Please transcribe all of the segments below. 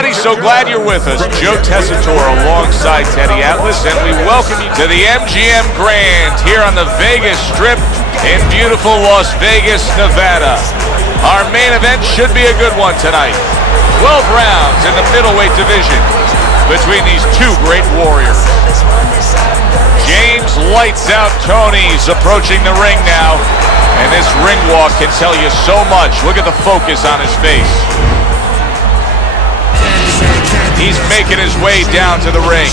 everybody. So glad you're with us. Joe Tessitore alongside Teddy Atlas, and we welcome you to the MGM Grand here on the Vegas Strip in beautiful Las Vegas, Nevada. Our main event should be a good one tonight. 12 rounds in the middleweight division between these two great warriors. James Lights Out Toney's approaching the ring now, and this ring walk can tell you so much. Look at the focus on his face. He's making his way down to the ring,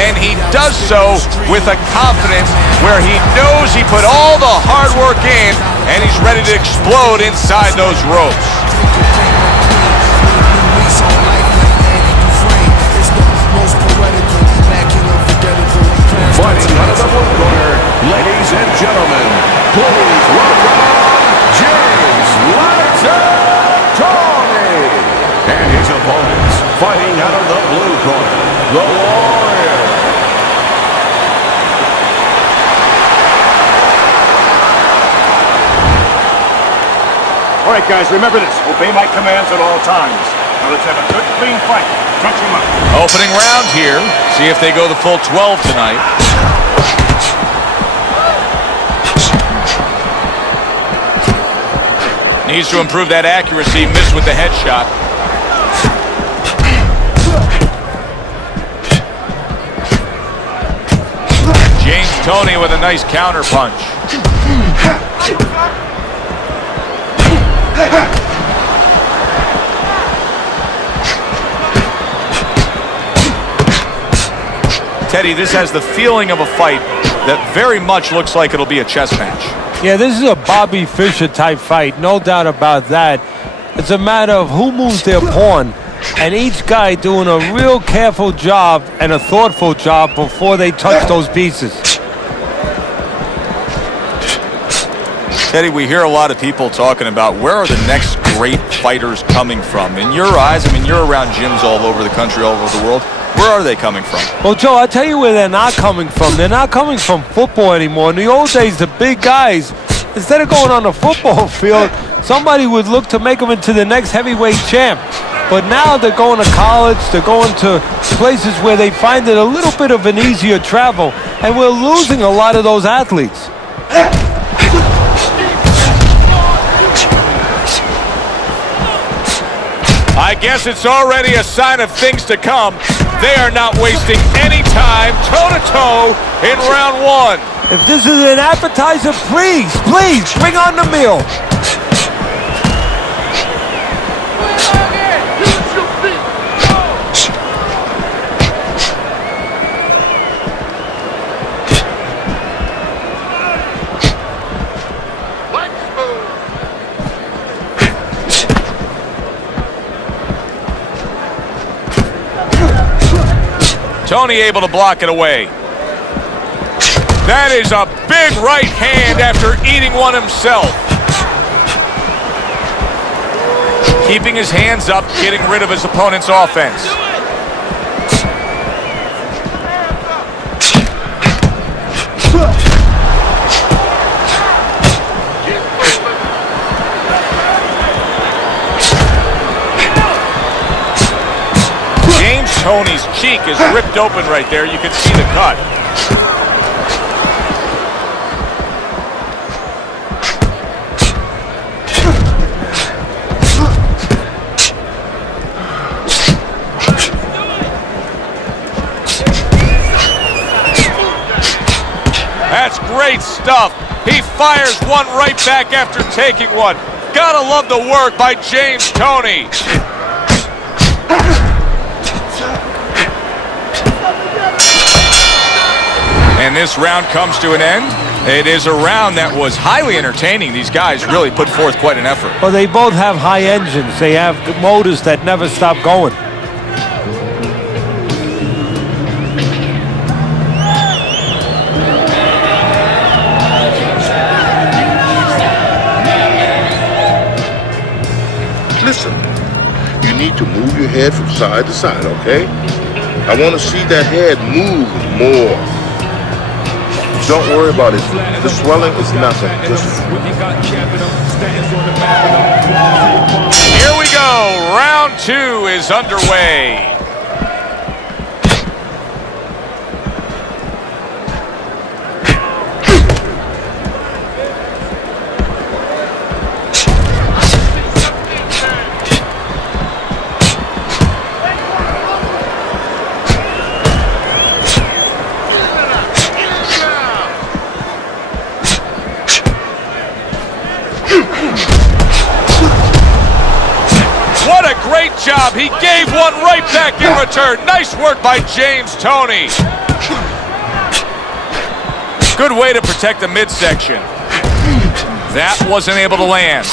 and he does so with a confidence where he knows he put all the hard work in, and he's ready to explode inside those ropes. Fighting out of the blue corner, ladies and gentlemen, please welcome James Lights Out Toney and his opponents, fighting out of the blue corner, the Warrior. All right, guys, remember this. Obey my commands at all times. Now let's have a good, clean fight. Touch him up. Opening round here. See if they go the full 12 tonight. Needs to improve that accuracy. Missed with the headshot. James Toney with a nice counter punch. Teddy, this has the feeling of a fight that very much looks like it'll be a chess match. Yeah, this is a Bobby Fischer type fight, no doubt about that. It's a matter of who moves their pawn, and each guy doing a real careful job and a thoughtful job before they touch those pieces. Teddy, we hear a lot of people talking about where are the next great fighters coming from. In your eyes, I mean, you're around gyms all over the country, all over the world. Where are they coming from? Well, Joe, I'll tell you where they're not coming from. They're not coming from football anymore. In the old days, the big guys, instead of going on the football field, somebody would look to make them into the next heavyweight champ. But now they're going to college, they're going to places where they find it a little bit of an easier travel, and we're losing a lot of those athletes. I guess it's already a sign of things to come. They are not wasting any time, toe-to-toe in round one. If this is an appetizer, please bring on the meal. Toney able to block it away. That is a big right hand after eating one himself. Keeping his hands up, getting rid of his opponent's offense. Toney's cheek is ripped open right there. You can see the cut. That's great stuff. He fires one right back after taking one. Gotta love the work by James Toney. And this round comes to an end. It is a round that was highly entertaining. These guys really put forth quite an effort. Well, they both have high engines. They have motors that never stop going. Listen, you need to move your head from side to side, okay? I want to see that head move more. Don't worry about it. The swelling is nothing. Here we go. Round 2 is underway. What a great job. He gave one right back in return. Nice work by James Toney. Good way to protect the midsection. That wasn't able to land.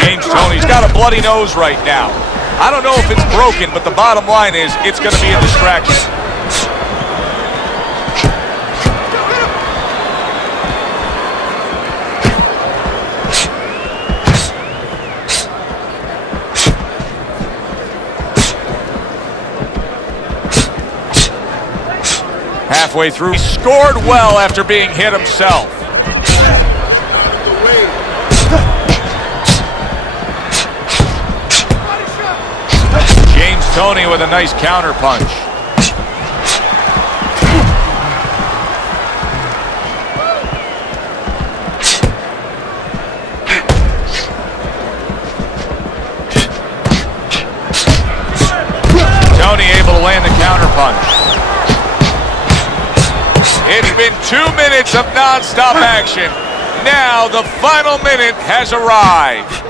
James Toney's got a bloody nose right now. I don't know if it's broken, but the bottom line is it's going to be a distraction. Halfway through, he scored well after being hit himself. James Toney with a nice counter punch. Toney able to land the counter punch. It's been 2 minutes of non-stop action. Now the final minute has arrived.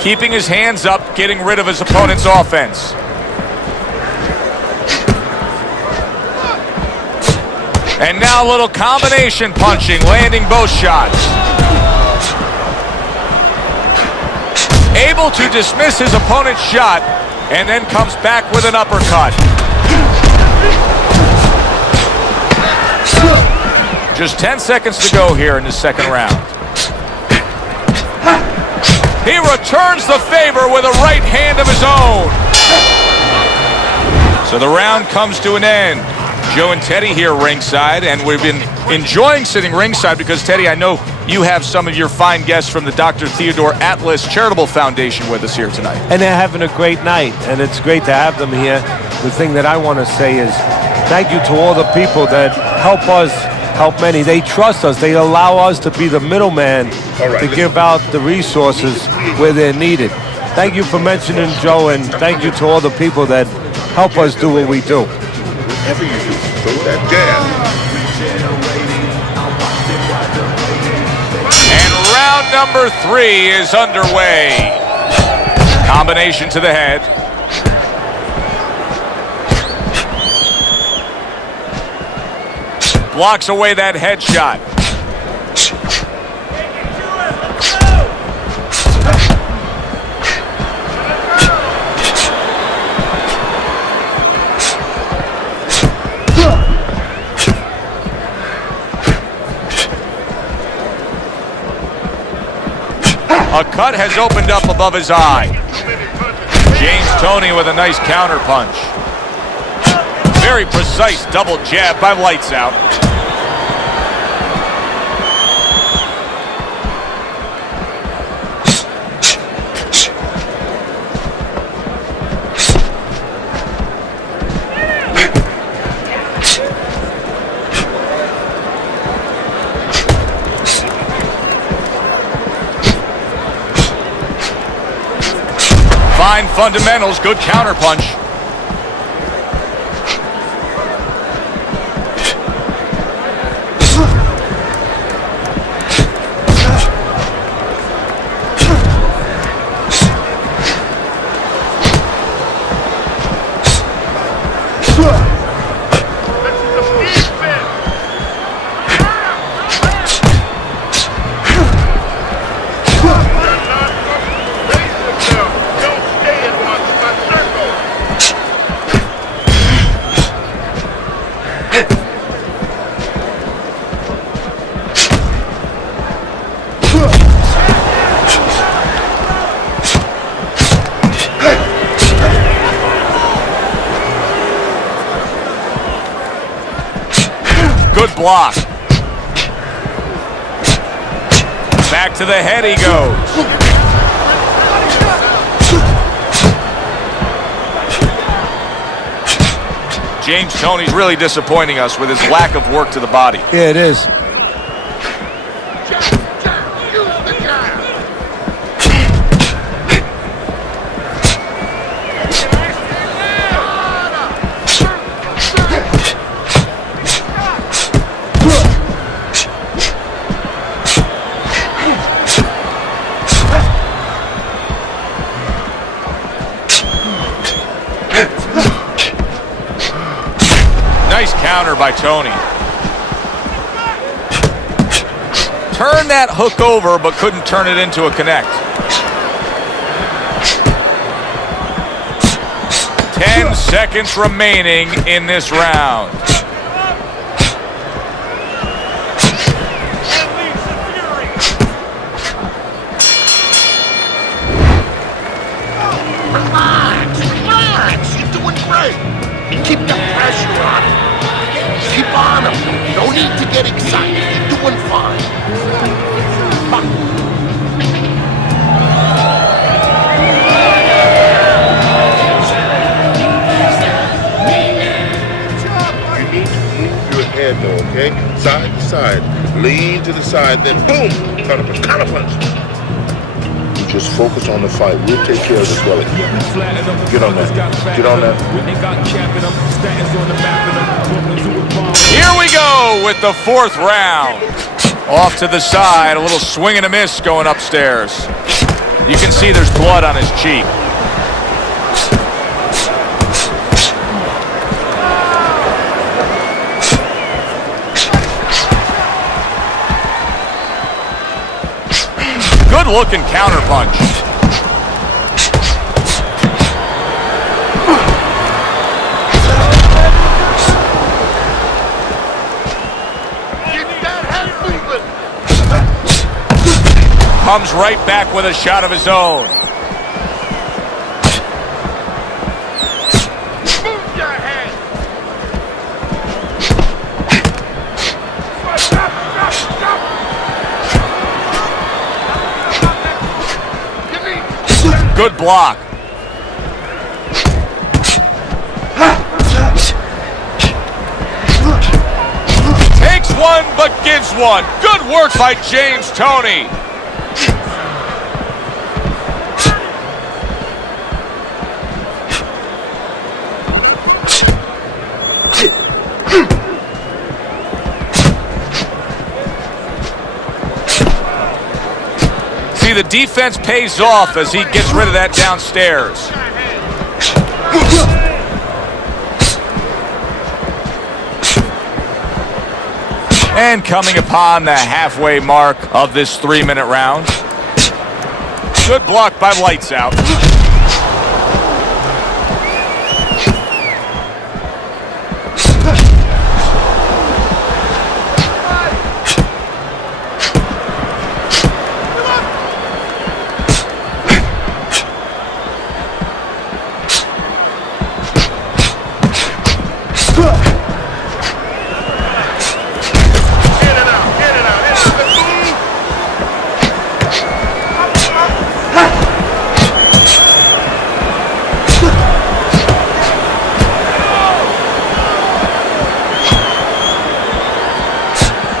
Keeping his hands up, getting rid of his opponent's offense. And now a little combination punching, landing both shots. Able to dismiss his opponent's shot, and then comes back with an uppercut. Just 10 seconds to go here in the second round. He returns the favor with a right hand of his own. So the round comes to an end. Joe and Teddy here ringside, and we've been enjoying sitting ringside because, Teddy, I know you have some of your fine guests from the Dr. Theodore Atlas Charitable Foundation with us here tonight. And they're having a great night, and it's great to have them here. The thing that I want to say is thank you to all the people that help us help many. They trust us. They allow us to be the middleman to give out the resources where they're needed. Thank you for mentioning Joe, and thank you to all the people that help us do what we do. Whatever you do, throw that jab. And round number 3 is underway. Combination to the head. Blocks away that headshot. A cut has opened up above his eye. James Toney with a nice counter punch. Very precise double jab by Lights Out. Fine fundamentals, good counter punch. Good block. Back to the head he goes. James Toney's really disappointing us with his lack of work to the body. Yeah, it is. Nice counter by Toney. Turned that hook over, but couldn't turn it into a connect. 10 seconds remaining in this round. Relax. You're doing great. Keep the pressure on him. Keep on him. No need to get excited. You're doing fine. You need to move your head though, okay? Side to side. Lean to the side, then boom! Counter punch. You just focus on the fight. We'll take care of the swelling. Get on that. Get on that. Here we go with the fourth round. Off to the side, a little swing and a miss going upstairs. You can see there's blood on his cheek. Good looking counter punch. Comes right back with a shot of his own. Move your head. Good block. Takes one but gives one. Good work by James Toney. See, the defense pays off as he gets rid of that downstairs. And coming upon the halfway mark of this 3-minute round. Good block by Lights Out.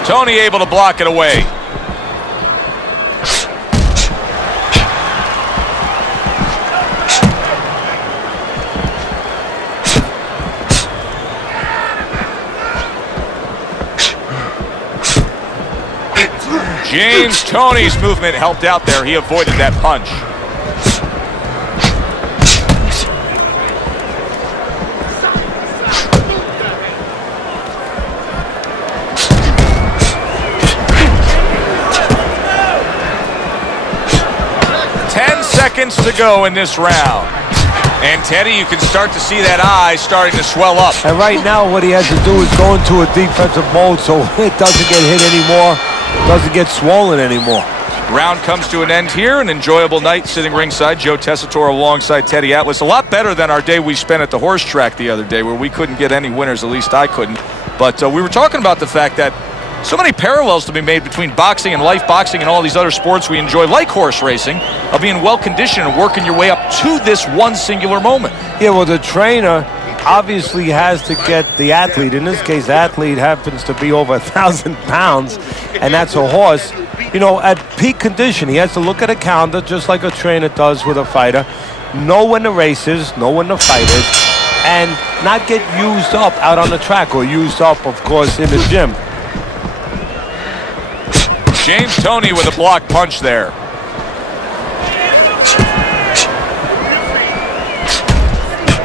Toney able to block it away. James Toney's movement helped out there. He avoided that punch. Seconds to go in this round. And Teddy, you can start to see that eye starting to swell up. And right now what he has to do is go into a defensive mode so it doesn't get hit anymore, doesn't get swollen anymore. Round comes to an end here. An enjoyable night sitting ringside. Joe Tessitore alongside Teddy Atlas. A lot better than our day we spent at the horse track the other day where we couldn't get any winners, at least I couldn't. But we were talking about the fact that so many parallels to be made between boxing and life boxing and all these other sports we enjoy, like horse racing, of being well-conditioned and working your way up to this one singular moment. Yeah, well, the trainer obviously has to get the athlete. In this case, the athlete happens to be over 1,000 pounds, and that's a horse. You know, at peak condition, he has to look at a calendar just like a trainer does with a fighter, know when the race is, know when the fight is, and not get used up out on the track, or used up, of course, in the gym. James Toney with a block punch there.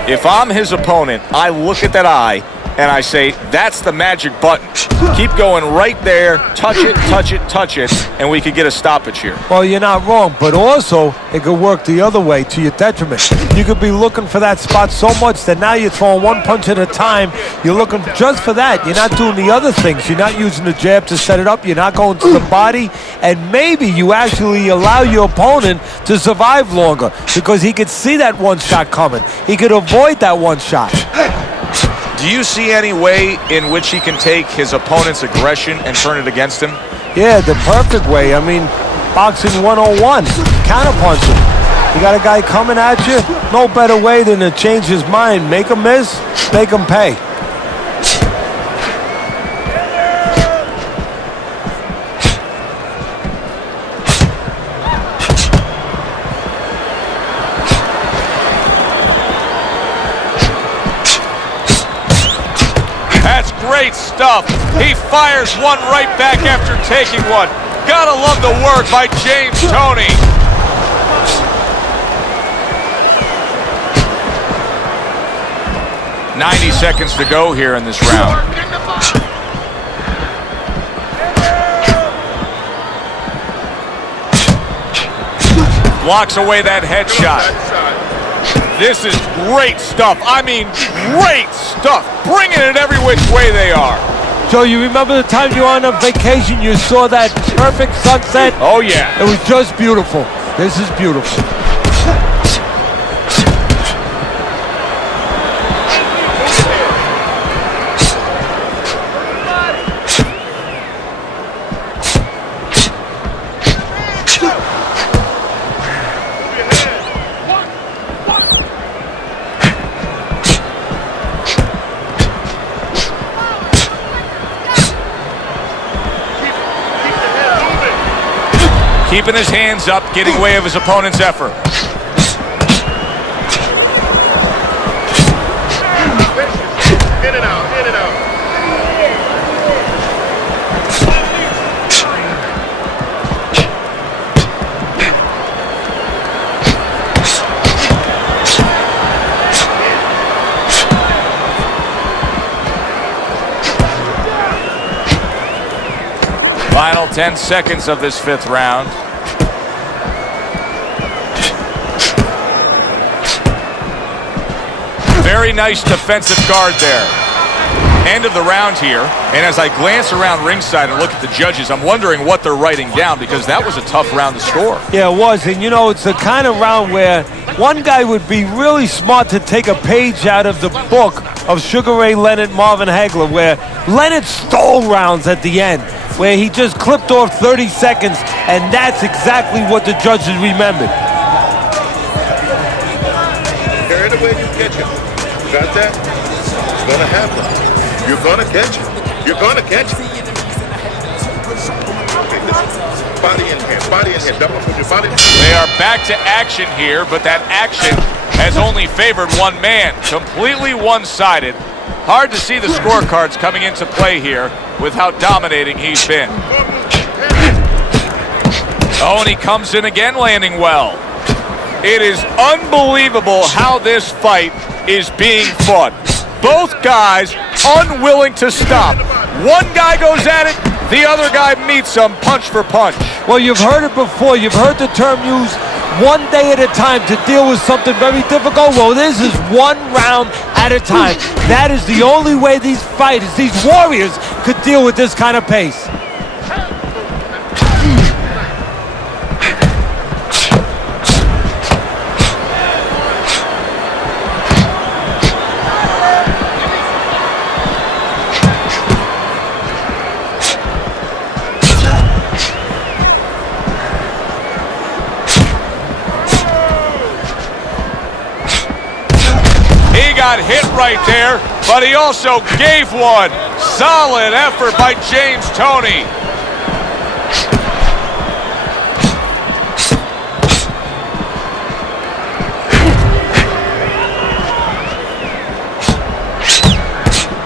If I'm his opponent, I look at that eye and I say, that's the magic button. Keep going right there, touch it, touch it, touch it, and we could get a stoppage here. Well, you're not wrong, but also it could work the other way to your detriment. You could be looking for that spot so much that now you're throwing one punch at a time. You're looking just for that. You're not doing the other things. You're not using the jab to set it up. You're not going to the body. And maybe you actually allow your opponent to survive longer because he could see that one shot coming. He could avoid that one shot. Do you see any way in which he can take his opponent's aggression and turn it against him? Yeah, the perfect way. I mean, boxing 101, counterpunching. You got a guy coming at you, no better way than to change his mind. Make him miss, make him pay. Great stuff. He fires one right back after taking one. Gotta love the work by James Toney. "90 seconds to go here in this round. Blocks away that headshot. This is great stuff. I mean, great stuff. Bringing it every which way they are. Joe, you remember the time you were on a vacation, you saw that perfect sunset? Oh, yeah. It was just beautiful. This is beautiful. Keeping his hands up, getting away of his opponent's effort. In and out, in and out. Final 10 seconds of this fifth round. Very nice defensive guard there. End of the round here. And as I glance around ringside and look at the judges, I'm wondering what they're writing down because that was a tough round to score. Yeah, it was. And, you know, it's the kind of round where one guy would be really smart to take a page out of the book of Sugar Ray Leonard, Marvin Hagler, where Leonard stole rounds at the end, where he just clipped off 30 seconds, and that's exactly what the judges remembered. Carry the way you catch it. You got that? It's gonna happen. You're gonna catch it. You're gonna catch it. Body in here, body in here. Double put your body. They are back to action here, but that action has only favored one man. Completely one-sided. Hard to see the scorecards coming into play here with how dominating he's been. Oh, and he comes in again, landing well. It is unbelievable how this fight is being fought. Both guys unwilling to stop. One guy goes at it, the other guy meets him punch for punch. Well, you've heard it before. You've heard the term used, one day at a time to deal with something very difficult. Well, this is one round at a time. That is the only way these fighters, these warriors, could deal with this kind of pace. got hit right there, but he also gave one. Solid effort by James Toney.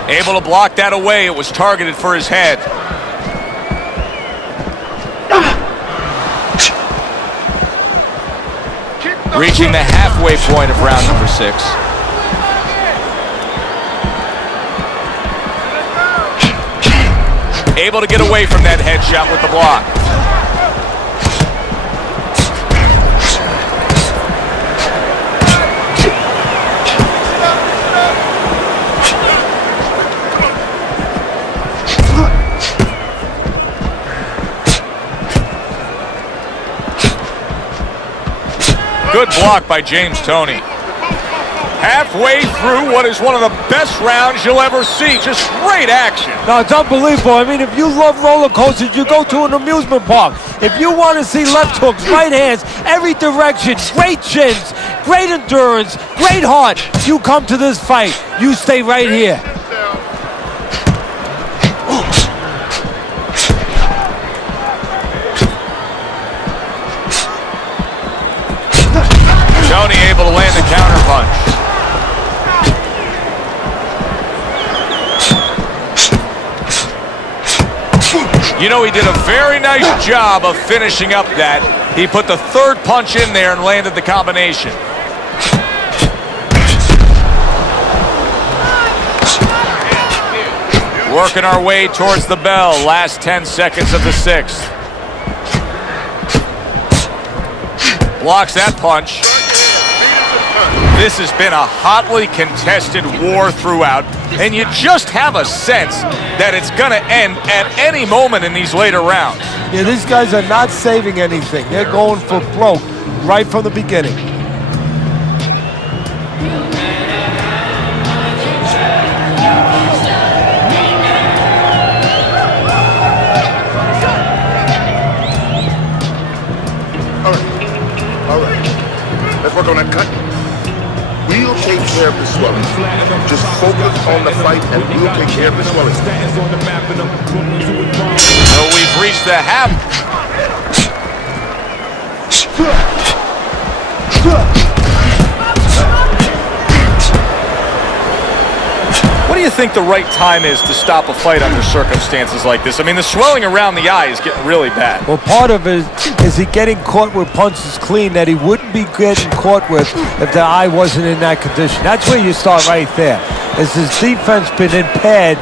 Able to block that away. It was targeted for his head. Reaching the halfway point of round number 6. Able to get away from that headshot with the block. Good block by James Toney. Halfway through what is one of the best rounds you'll ever see. Just great action. No, it's unbelievable. I mean, if you love roller coasters, you go to an amusement park. If you want to see left hooks, right hands, every direction, great chins, great endurance, great heart, you come to this fight. You stay right here. Toney able to land the counter punch. You know, he did a very nice job of finishing up that. He put the third punch in there and landed the combination. Working our way towards the bell. Last 10 seconds of the 6th. Blocks that punch. This has been a hotly contested war throughout, and you just have a sense that it's going to end at any moment in these later rounds. Yeah, these guys are not saving anything. They're going for broke right from the beginning. All right. Let's work on that cut. We'll take care of the swelling. Just focus on the fight and we'll take care of the swelling. So we've reached the half. What do you think the right time is to stop a fight under circumstances like this? I mean, the swelling around the eye is getting really bad. Well, part of it is he getting caught with punches clean that he wouldn't be getting caught with if the eye wasn't in that condition. That's where you start right there. Has his defense been impaired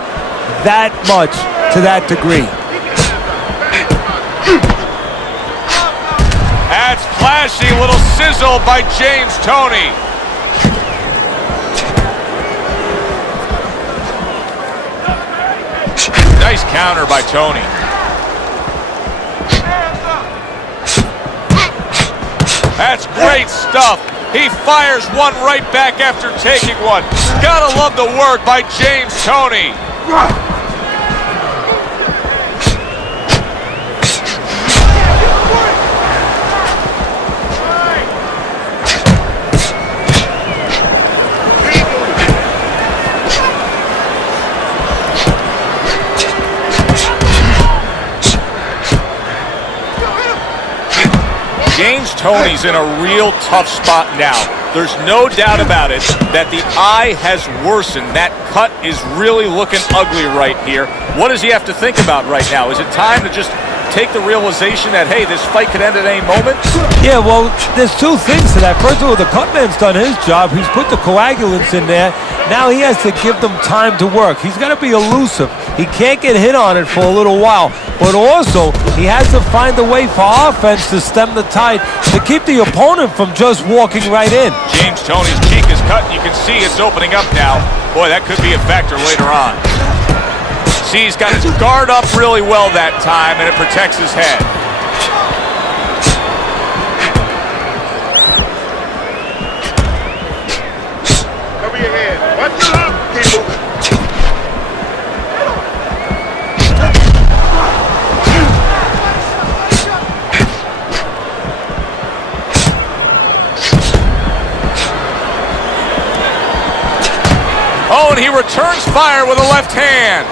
that much to that degree? That's flashy, little sizzle by James Toney. Nice counter by Toney. That's great stuff. He fires one right back after taking one. Gotta love the work by James Toney. James Toney's in a real tough spot now. There's no doubt about it that the eye has worsened. That cut is really looking ugly right here. What does he have to think about right now? Is it time to just take the realization that, hey, this fight could end at any moment? Yeah, well, there's two things to that. First of all, the cutman's done his job. He's put the coagulants in there. Now he has to give them time to work. He's got to be elusive. He can't get hit on it for a little while. But also, he has to find a way for offense to stem the tide to keep the opponent from just walking right in. James Toney's cheek is cut, and you can see it's opening up now. Boy, that could be a factor later on. See, he's got his guard up really well that time, and it protects his head. Cover your head. Watch it up. Keep moving. returns fire with a left hand.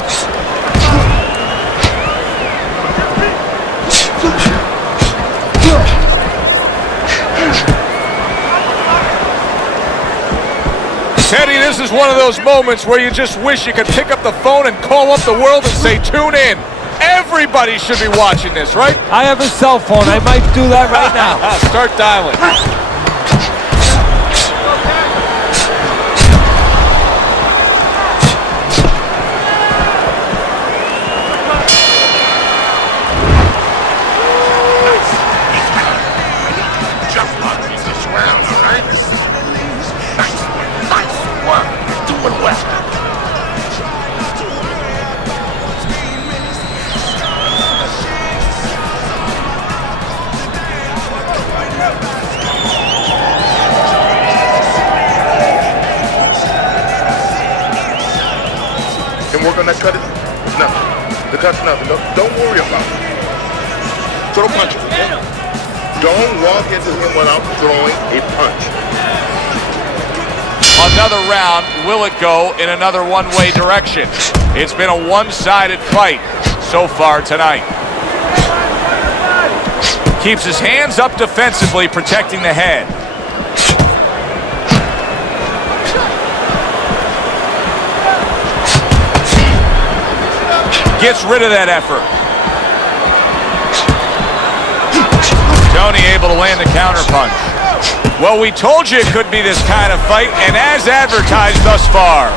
Teddy, this is one of those moments where you just wish you could pick up the phone and call up the world and say, tune in. Everybody should be watching this, right? I have a cell phone. I might do that right now. Start dialing. Just watching this round, all right? Nice work. Doing well. Can work on that cut. It's nothing. The cut's nothing. Don't worry about it. Throw punches. Don't walk into him without throwing a punch. Another round. Will it go in another one-way direction? It's been a one-sided fight so far tonight. Keeps his hands up defensively, protecting the head. Gets rid of that effort. Tony able to land the counterpunch. Well, we told you it could be this kind of fight, and as advertised thus far.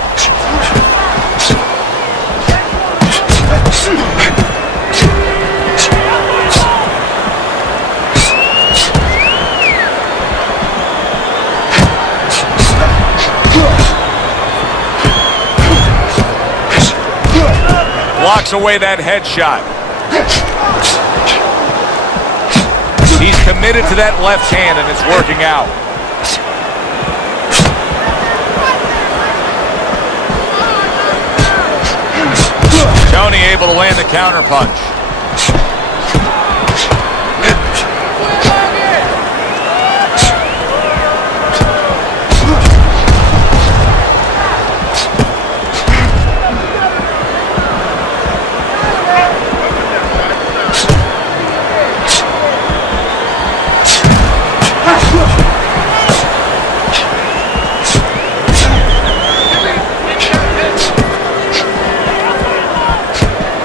Blocks away that headshot. He's committed to that left hand, and it's working out. Tony able to land the counterpunch.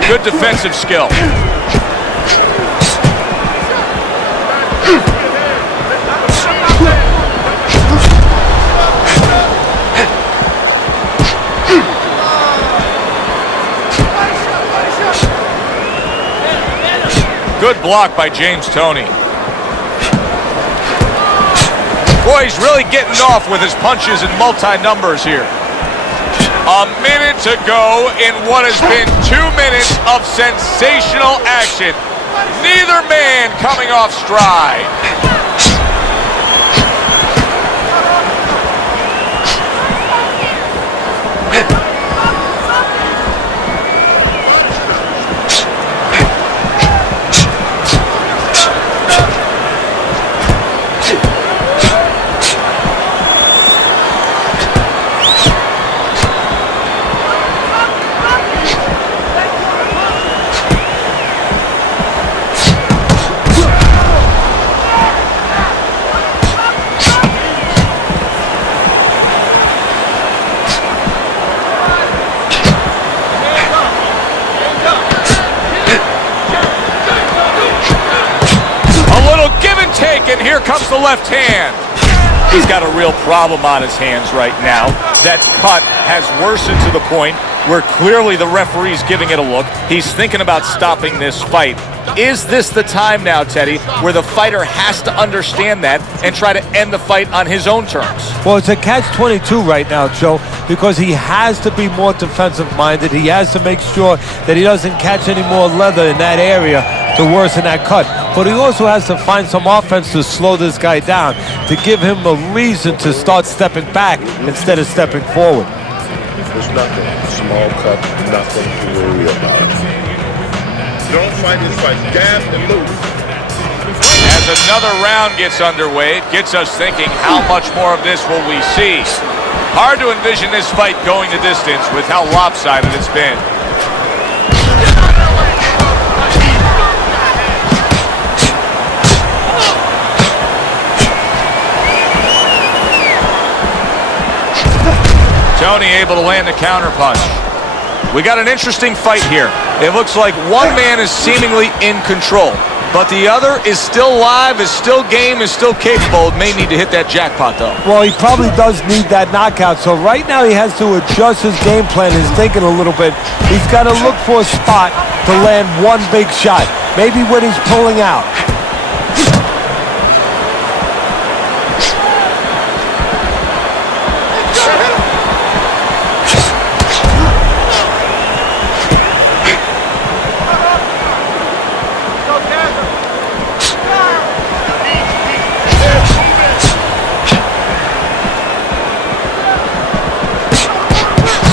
Good defensive skill. Good block by James Toney. Boy, he's really getting off with his punches and multi-numbers here. A minute to go in what has been 2 minutes of sensational action. Neither man coming off stride. And here comes the left hand. He's got a real problem on his hands right now. That cut has worsened to the point where clearly the referee's giving it a look. He's thinking about stopping this fight. Is this the time now, Teddy, where the fighter has to understand that and try to end the fight on his own terms? Well, it's a catch-22 right now, Joe, because he has to be more defensive-minded. He has to make sure that he doesn't catch any more leather in that area to worsen that cut. But he also has to find some offense to slow this guy down, to give him a reason to start stepping back instead of stepping forward. There's nothing. Small cut, nothing to worry about. Don't fight this fight. Gas and move. As another round gets underway, it gets us thinking, how much more of this will we see? Hard to envision this fight going the distance with how lopsided it's been. Tony able to land the counterpunch. We got an interesting fight here. It looks like one man is seemingly in control, but the other is still live, is still game, is still capable. May need to hit that jackpot, though. Well, he probably does need that knockout. So right now he has to adjust his game plan, his thinking a little bit. He's got to look for a spot to land one big shot, maybe when he's pulling out.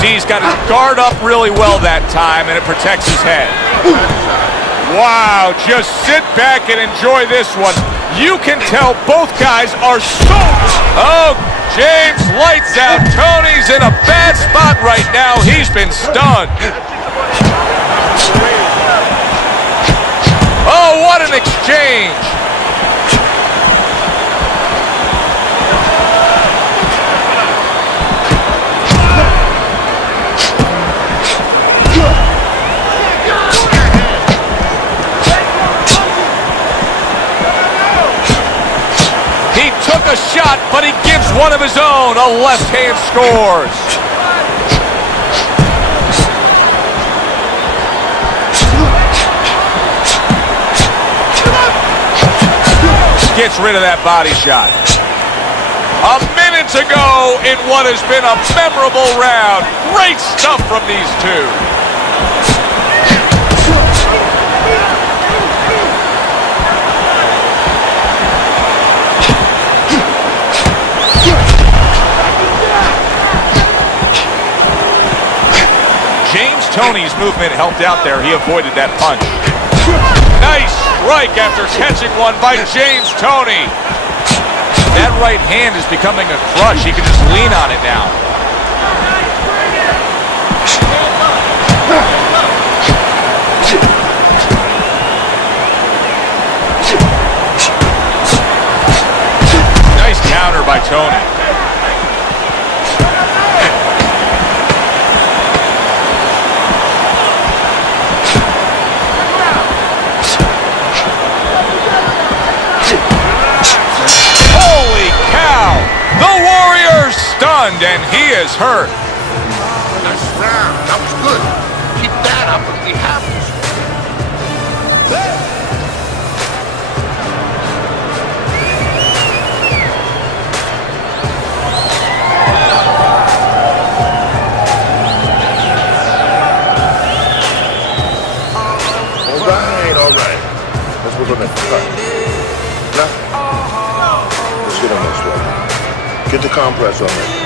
He's got his guard up really well that time, and it protects his head. Wow, just sit back and enjoy this one. You can tell both guys are so... Oh, James lights out. Tony's in a bad spot right now. He's been stunned. Oh, what an exchange. Took a shot, but he gives one of his own. A left hand scores. Gets rid of that body shot. A minute to go in what has been a memorable round. Great stuff from these two. Tony's movement helped out there. He avoided that punch. Nice strike after catching one by James Toney. That right hand is becoming a crutch. He can just lean on it now. Nice counter by Tony. Stunned, and he is hurt. Nice round. That was good. Keep that up and be happy. All right. Let's work on that cut. Now, let's get on this one. Get the compress on it.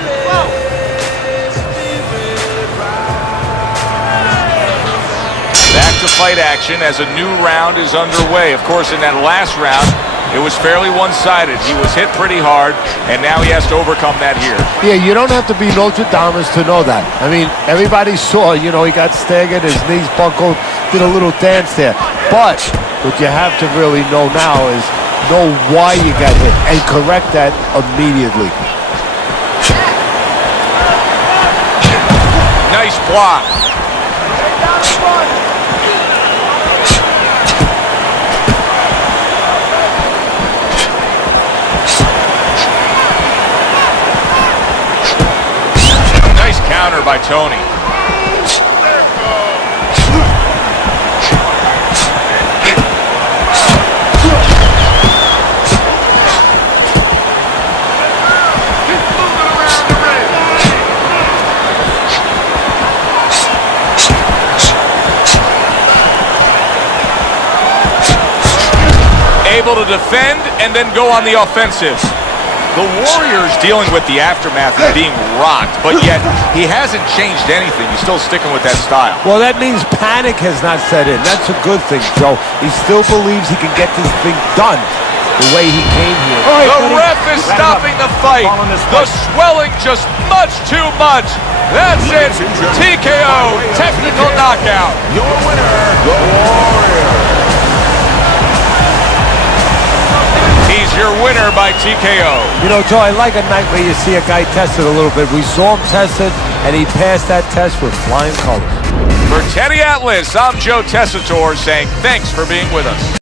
Back to fight action as a new round is underway. Of course, in that last round, it was fairly one-sided. He was hit pretty hard, and now he has to overcome that here. Yeah, you don't have to be Nostradamus to know that. I mean, everybody saw, he got staggered, his knees buckled, did a little dance there. But what you have to really know now is know why you got hit and correct that immediately. Nice block. Nice counter by Tony. Able to defend and then go on the offensive. The Warriors dealing with the aftermath of being rocked, but yet he hasn't changed anything. He's still sticking with that style. Well, that means panic has not set in. That's a good thing, Joe. He still believes he can get this thing done. the way he came here. All right, The buddy. ref is Wrap it stopping up. the fight. Following this The fight. swelling just much too much. That's it. TKO, technical knockout. Your winner, the Warrior. He's your winner by TKO. You know, Joe, I like a night where you see a guy tested a little bit. We saw him tested, and he passed that test with flying colors. For Teddy Atlas, I'm Joe Tessitore saying thanks for being with us.